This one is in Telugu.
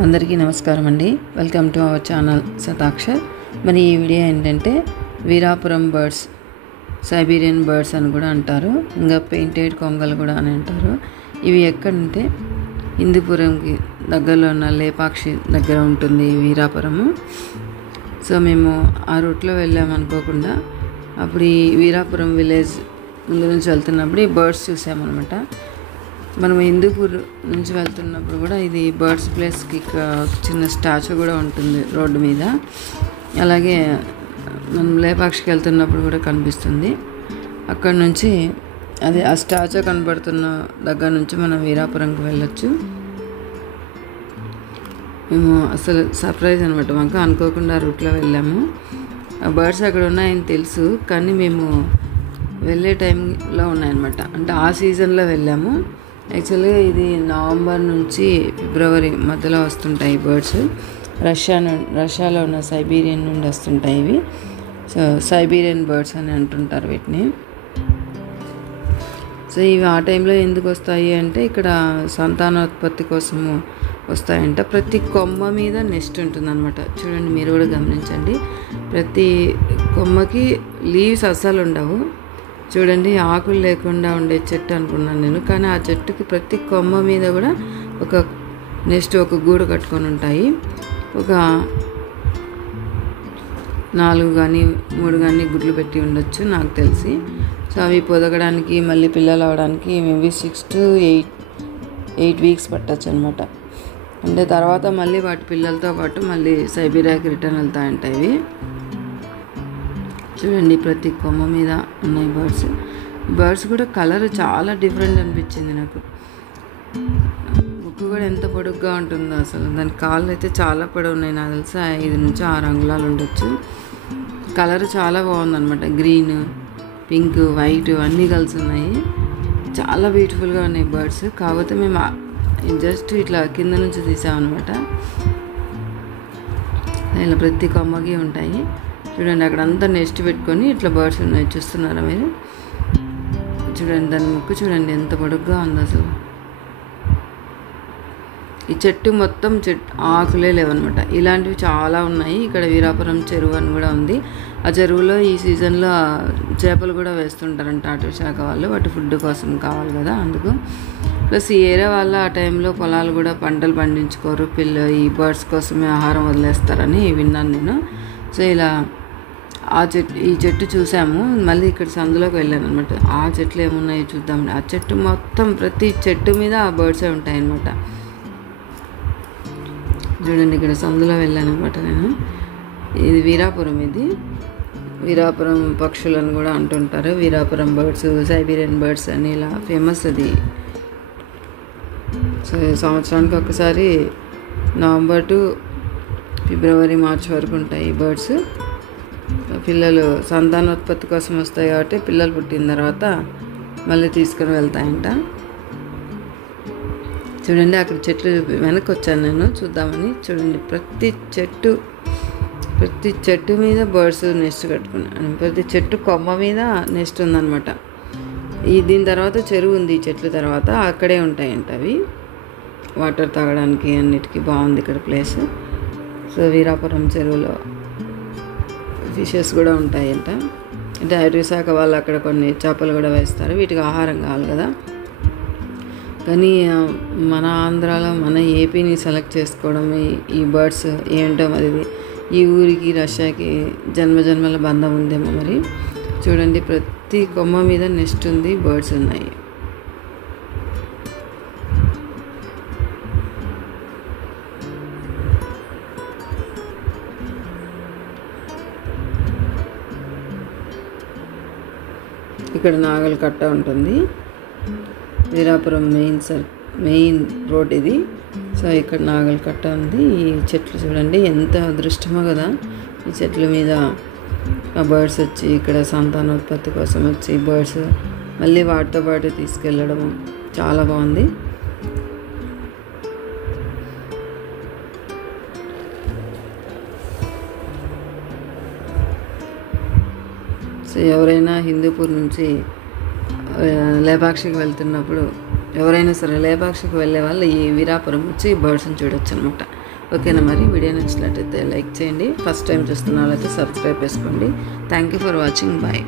అందరికీ నమస్కారం అండి. Welcome to our channel Shatakshar. మరి ఈ వీడియో ఏంటంటే వీరాపురం బర్డ్స్, సైబీరియన్ బర్డ్స్ అని కూడా అంటారు, ఇంకా పెయింటెడ్ కొంగలు కూడా అని అంటారు. ఇవి ఎక్కడంటే హిందూపురంకి దగ్గరలో ఉన్న లేపాక్షి దగ్గర ఉంటుంది వీరాపురము. సో మేము ఆ రూట్లో వెళ్ళామనుకోకుండా అప్పుడు ఈ వీరాపురం విలేజ్ ముందు నుంచి వెళ్తున్నప్పుడు ఈ బర్డ్స్ చూసామన్నమాట. మనం హిందూపూర్ నుంచి వెళ్తున్నప్పుడు కూడా ఇది బర్డ్స్ ప్లేస్కి చిన్న స్టాచ్యూ కూడా ఉంటుంది రోడ్డు మీద. అలాగే మనం లేపాక్షికి వెళ్తున్నప్పుడు కూడా కనిపిస్తుంది. అక్కడ నుంచి అదే ఆ స్టాచ్యూ కనబడుతున్న దగ్గర నుంచి మనం వీరాపురంకి వెళ్ళొచ్చు. మేము అసలు సర్ప్రైజ్ అనమాట, మాకు అనుకోకుండా రూట్లో వెళ్ళాము. ఆ బర్డ్స్ అక్కడ ఉన్నాయని తెలుసు, కానీ మేము వెళ్ళే టైంలో ఉన్నాయన్నమాట. అంటే ఆ సీజన్లో వెళ్ళాము. యాక్చువల్గా ఇది నవంబర్ నుంచి ఫిబ్రవరి మధ్యలో వస్తుంటాయి బర్డ్స్. రష్యాలో ఉన్న సైబీరియన్ నుండి వస్తుంటాయి ఇవి. సో సైబీరియన్ బర్డ్స్ అని అంటుంటారు వీటిని. సో ఇవి ఆ టైంలో ఎందుకు వస్తాయి అంటే ఇక్కడ సంతానోత్పత్తి కోసము వస్తాయంట. ప్రతి కొమ్మ మీద నెస్ట్ ఉంటుందన్నమాట. చూడండి, మీరు కూడా గమనించండి. ప్రతి కొమ్మకి లీవ్స్ అస్సలు ఉండవు. చూడండి, ఆకులు లేకుండా ఉండే చెట్టు అనుకున్నాను నేను, కానీ ఆ చెట్టుకి ప్రతి కొమ్మ మీద కూడా ఒక నెక్స్ట్ ఒక గూడు కట్టుకొని ఉంటాయి. ఒక 4 కానీ 3 కానీ గుడ్లు పెట్టి ఉండొచ్చు నాకు తెలిసి. సో అవి పొదగడానికి మళ్ళీ పిల్లలు అవడానికి మేబీ 6 to 8 వీక్స్ పట్టచ్చు అనమాట. అంటే తర్వాత మళ్ళీ వాటి పిల్లలతో పాటు మళ్ళీ సైబీరియాకి రిటర్న్ వెళ్తాయంట ఇవి. చూడండి, ప్రతి కొమ్మ మీద ఉన్నాయి బర్డ్స్ కూడా కలర్ చాలా డిఫరెంట్ అనిపించింది నాకు. ముక్కు కూడా ఎంత పొడుగ్గా ఉంటుందో అసలు. దాని కాళ్ళు అయితే చాలా పొడవు ఉన్నాయి, నాకు తెలిసి 5 నుంచి 6 అంగుళాలు ఉండొచ్చు. కలర్ చాలా బాగుందన్నమాట. గ్రీన్, పింక్, వైట్ అన్నీ కలిసి ఉన్నాయి. చాలా బ్యూటిఫుల్గా ఉన్నాయి బర్డ్స్. కాకపోతే మేము జస్ట్ ఇట్లా కింద నుంచి తీసామన్నమాట. ఇలా ప్రతి కొమ్మకి ఉంటాయి. చూడండి, అక్కడ అంతా నెస్ట్ పెట్టుకొని ఇట్లా బర్డ్స్ ఉన్నాయి, చూస్తున్నారా మీరు? చూడండి, దాని ముక్కు చూడండి ఎంత పొడుగ్గా ఉంది అసలు. ఈ చెట్టు మొత్తం ఆకులే లేవన్నమాట. ఇలాంటివి చాలా ఉన్నాయి. ఇక్కడ వీరాపురం చెరువు అని కూడా ఉంది. ఆ చెరువులో ఈ సీజన్లో చేపలు కూడా వేస్తుంటారంట అటవీ శాఖ వాళ్ళు, వాటి ఫుడ్ కోసం కావాలి కదా అందుకు. ప్లస్ ఈ ఏరియా వాళ్ళ ఆ టైంలో పొలాలు కూడా పంటలు పండించుకోరు, ఈ బర్డ్స్ కోసమే ఆహారం వదిలేస్తారని విన్నాను నేను. సో ఇలా ఈ చెట్టు చూసాము. మళ్ళీ ఇక్కడ సందులోకి వెళ్ళాను అనమాట. ఆ చెట్లు ఏమున్నాయో చూద్దామండి. ఆ చెట్టు మొత్తం ప్రతి చెట్టు మీద ఆ బర్డ్సే ఉంటాయన్నమాట. చూడండి, ఇక్కడ సందులో వెళ్ళాను అనమాట నేను. ఇది వీరాపురం. ఇది వీరాపురం పక్షులను కూడా అంటుంటారు. వీరాపురం బర్డ్స్, సైబీరియన్ బర్డ్స్ అని ఇలా ఫేమస్ అది. సో సంవత్సరానికి ఒకసారి నవంబర్ టు ఫిబ్రవరి, మార్చ్ వరకు ఉంటాయి ఈ బర్డ్స్. పిల్లలు సంతానోత్పత్తి కోసం వస్తాయి కాబట్టి పిల్లలు పుట్టిన తర్వాత మళ్ళీ తీసుకొని వెళ్తాయంట. చూడండి, అక్కడ చెట్లు వెనక్కి వచ్చాను నేను చూద్దామని. చూడండి, ప్రతి చెట్టు మీద బర్డ్స్ నెస్ట్ కట్టుకున్నాను. ప్రతి చెట్టు కొమ్మ మీద నెస్ట్ ఉందన్నమాట. దీని తర్వాత చెరువు ఉంది. ఈ చెట్ల తర్వాత అక్కడే ఉంటాయంట అవి. వాటర్ తాగడానికి అన్నిటికీ బాగుంది ఇక్కడ ప్లేస్. సో వీరాపురం చెరువులో ఫిషెస్ కూడా ఉంటాయంట. అంటే అటవీ శాఖ వాళ్ళు అక్కడ కొన్ని చేపలు కూడా వేస్తారు, వీటికి ఆహారం కావాలి కదా. కానీ మన ఆంధ్రాలో మన ఏపీని సెలెక్ట్ చేసుకోవడం ఈ బర్డ్స్ ఏంటో మరి. ఈ ఊరికి రష్యాకి జన్మజన్మల బంధం ఉందేమో మరి. చూడండి, ప్రతి కొమ్మ మీద నెస్ట్ ఉంది, బర్డ్స్ ఉన్నాయి. ఇక్కడ నాగల్ కట్ట ఉంటుంది. వీరాపురం మెయిన్ రోడ్ ఇది. సో ఇక్కడ నాగల్ కట్ట ఉంది. ఈ చెట్లు చూడండి ఎంత అదృష్టమో కదా. ఈ చెట్ల మీద ఆ బర్డ్స్ వచ్చి ఇక్కడ సంతానోత్పత్తి కోసం వచ్చి బర్డ్స్ మళ్ళీ వాటితో పాటు తీసుకెళ్ళడం చాలా బాగుంది. సో ఎవరైనా హిందూపూర్ నుంచి లేపాక్షికి వెళ్తున్నప్పుడు ఎవరైనా సరే లేపాక్షికి వెళ్ళే వాళ్ళు ఈ వీరాపురం వచ్చి బర్డ్స్ని చూడొచ్చు అనమాట. ఓకేనా, మరి వీడియో నచ్చినట్లయితే లైక్ చేయండి, ఫస్ట్ టైం చూస్తున్న వాళ్ళైతే సబ్స్క్రైబ్ చేసుకోండి. Thank you for watching. Bye.